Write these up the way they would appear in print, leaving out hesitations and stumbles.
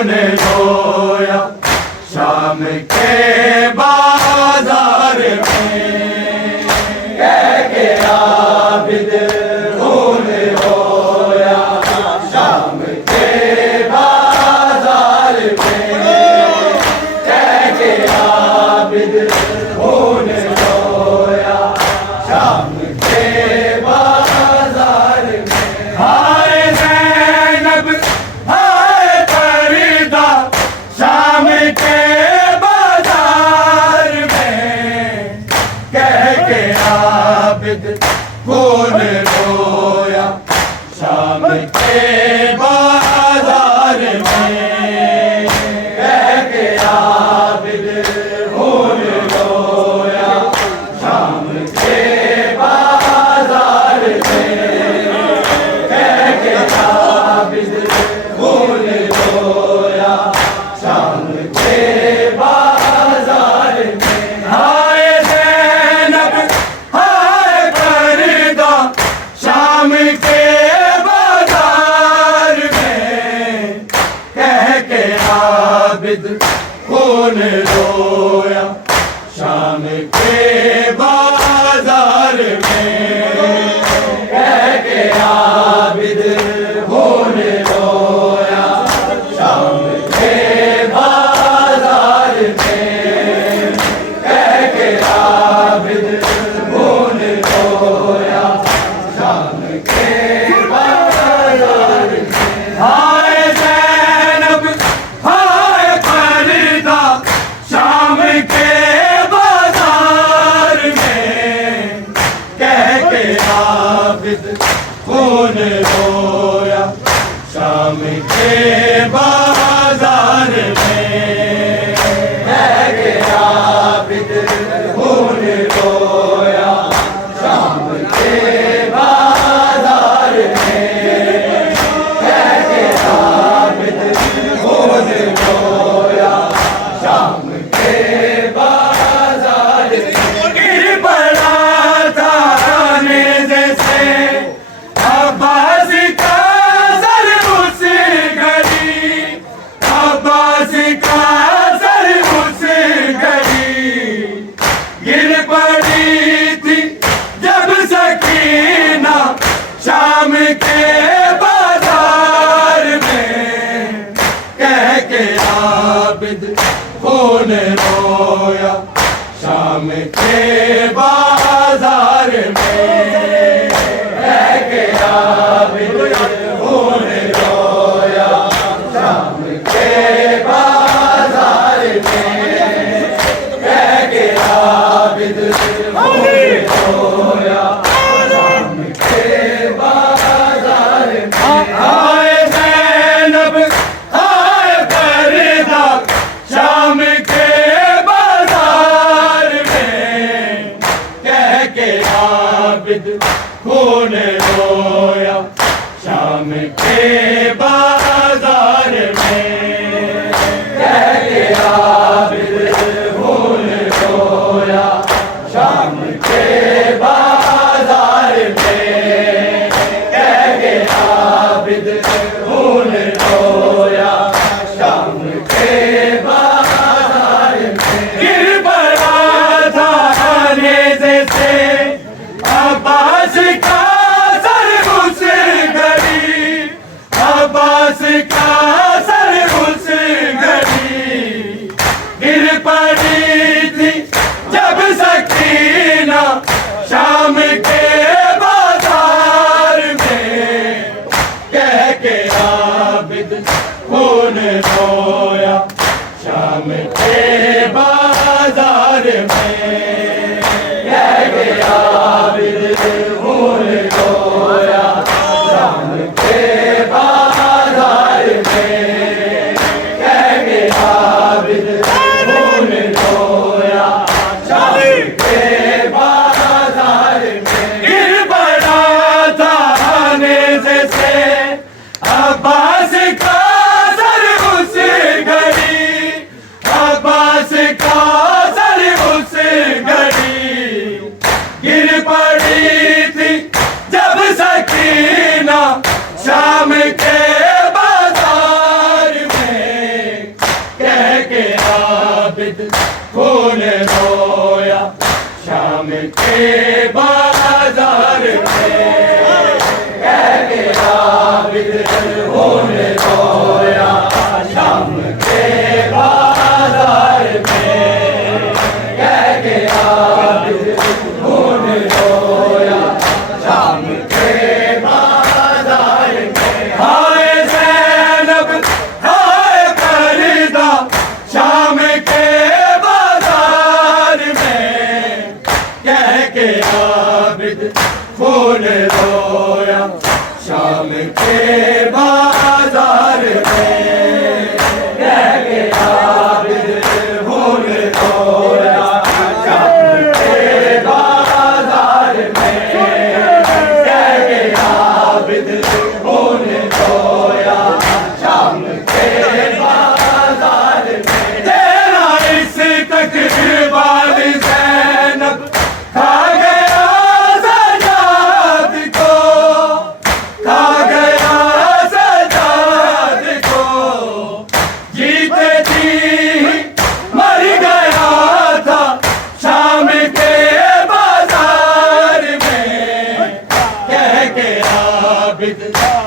खून रोया शाम के बाजार में, कह के आबिद खून रोया शाम के बाजार में, कह के आबिद खून रोया शाम के बाजार में। हाय ज़ैनब हाय फरीदा शाम के बाजार में, कह के आबिद खून रोया शाम के बाजार में, कह के आबिद खून रोया शाम के बाजार में, कह के आबिद खून रोया शाम के बाजार में। हाय ज़ैनब हाय फरीदा शाम के बाजार में, कह के आबिद खून रोया शाम के बाजार में, कह के आबिद खून रोया शाम के बाजार में, कह के आबिद खून रोया शाम के बाजार में। हाय ज़ैनब हाय फरीदा शाम के बाजार में, कह के आबिद खून रोया शाम के बाजार में, कह के आबिद खून रोया शाम के बाजार में, कह के आबिद खून रोया शाम के बाजार में। गिर पड़ा था नेज़े से अब्बास का सर उस घड़ी, अब्बास का सर उस घड़ी, गिर पड़ी थी जब सकीना शाम के बाजार में, कह के आबिद खून रोया शाम के बाजार में, कह के आबिद खून रोया शाम के बाजार में, कह के आबिद खून रोया शाम के बाजार में। हाय ज़ैनब हाय फरीदा शाम के बाजार में, कह के आबिद खून रोया शाम के बाजार में, कह के आबिद खून रोया शाम के बाजार में, कह के आबिद खून रोया शाम के बाजार में। गिर पड़ा था नेज़े से अब्बास का सर उस घड़ी, अब्बास का सर उस घड़ी, गिर पड़ी थी जब सकीना शाम के बाजार में, कह के आबिद खून रोया शाम के बाजार में, कह के आबिद खून रोया शाम के बाजार में, के बाजार में, कह के आबिद खून रोया शाम के बाजार में, कह के आबिद खून रोया शाम के बाजार में। हाय ज़ैनब हाय फरीदा शाम के बाजार में, कह के आबिद खून रोया शाम के बाजार में, कह के आबिद खून रोया शाम के बाजार में, कह के आबिद खून रोया शाम के बाजार में। तेरा इस तकरीबान ज़ैनब खा गया सजाद को, खा गया सजाद को, जीते जी मर गया था शाम के बाजार में, कह के आबिद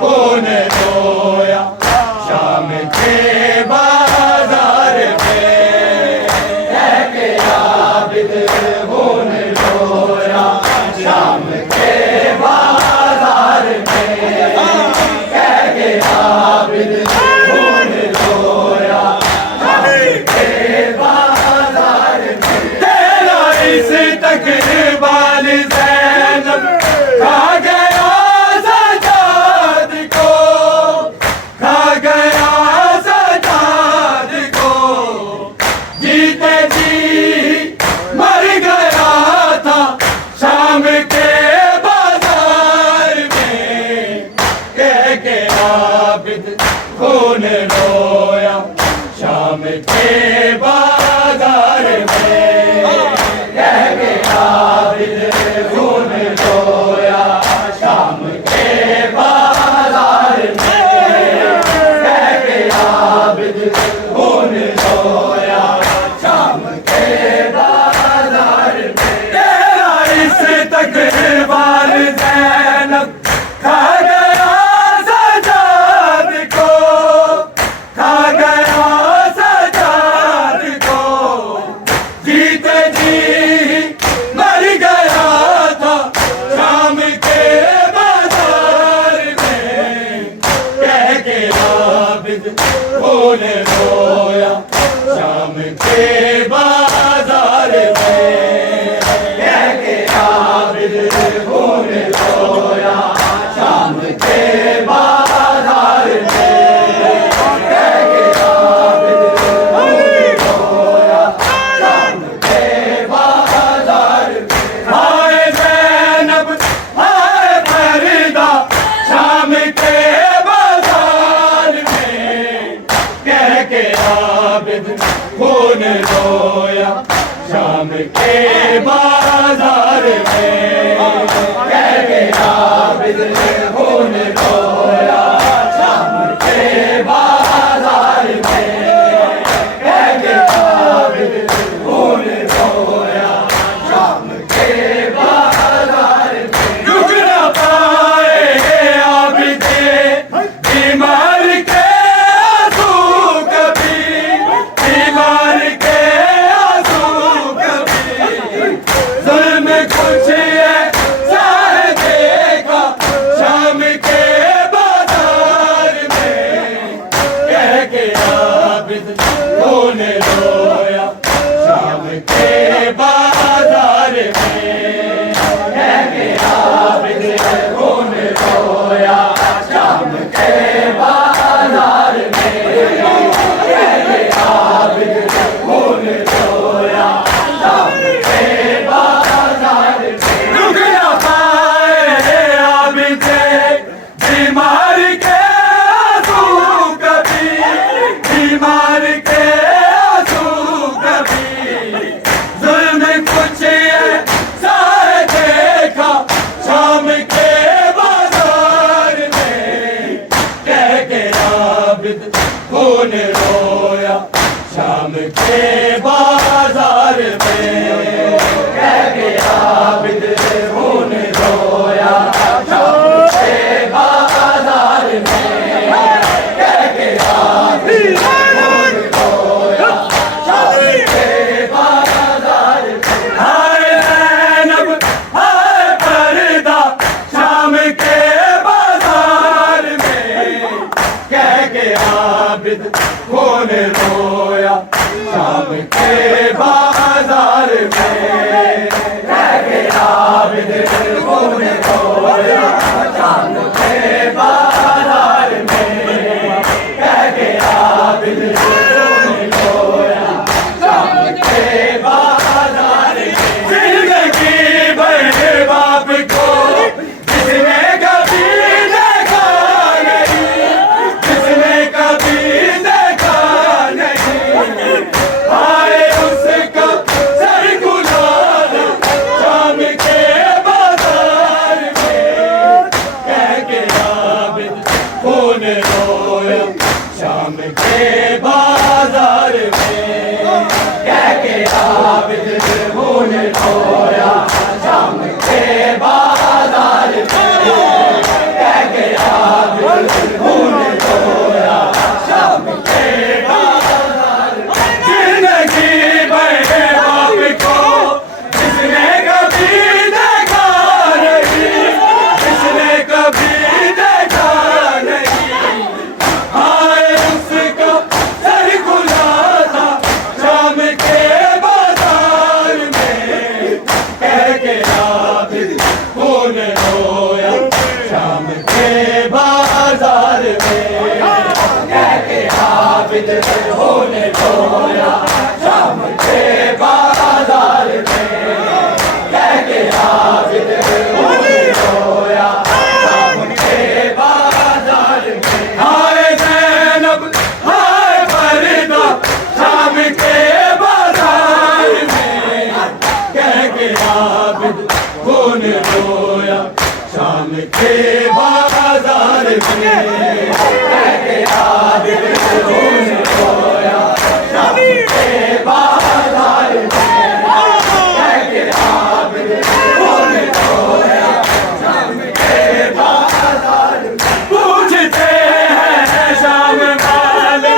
खून रोया शाम के बाजार में, कह के आबिद खून रोया शाम के बाजार में, कह के आबिद खून रोया शाम के बाजार में। तेरा इस तकरीबान ज़ैनब खा गया सजाद को, खा गया सजाद को, जीते जी मर गया था शाम के बाजार में, कह के आबिद खून रोया शाम के बाजार में, कह के आबिद के आबिद खून रोया शाम के बाजार में, कह के आबिद खून रोया शाम के बाजार में, कह के आबिद खून रोया शाम के बाजार में। हाय ज़ैनब हाय फरीदा शाम के बाजार में, कह के आबिद खून रोया शाम के बाजार में, कह के आबिद खून रोया शाम के बाजार में, कह के आबिद खून रोया शाम के बाजार में। पूछते हैं शाम वाले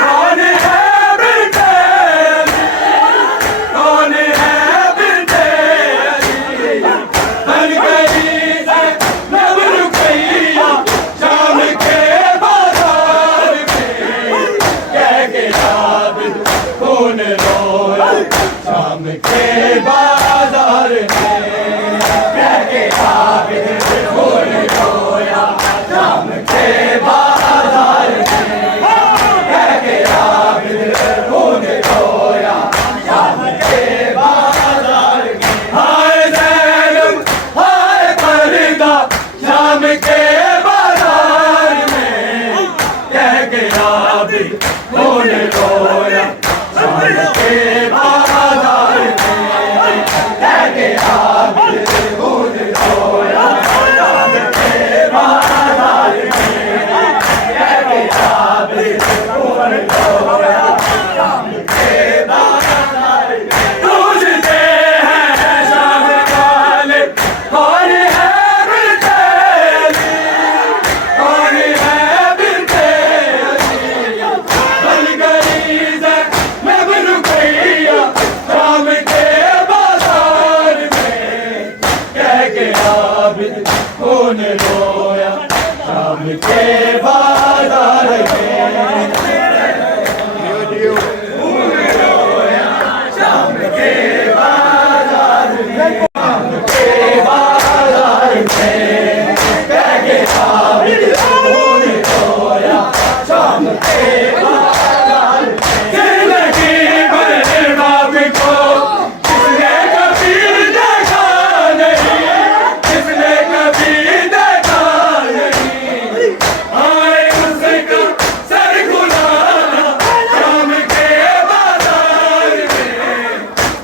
कौन है बिनते अली, कौन है बिनते अली, बन गई ज़ैनब रुक़ैया शाम के बाजार में, कह के आबिद खून रोया शाम के बाजार में, कह के आबिद खून रोया शाम के बाजार में, कह के आबिद खून रोया शाम के बाजार में। हाय ज़ैनब हाय फरीदा शाम के बाजार में, कह के आबिद खून रोया शाम के बाजार में, कह के आबिद खून रोया शाम के बाजार में, कह के आबिद खून रोया शाम के बाजार में। पूछते हैं शाम वाले कौन है बिनते अली, कौन है बिनते अली, बन गई ज़ैनब रुक़ैया शाम के बाजार में, कह के आबिद खून रोया शाम के बाजार में, खून रोया शाम के बाजार में, शाम के बाजार में, कह के आबिद खून रोया शाम के बाजार में। ज़िंदगी भर बाप को किसने कभी देखा नहीं, किसने कभी देखा नहीं, आए उसका सर खुलाना शाम के बाजार में,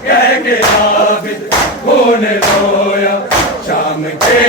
कह के आबिद खून रोया शाम के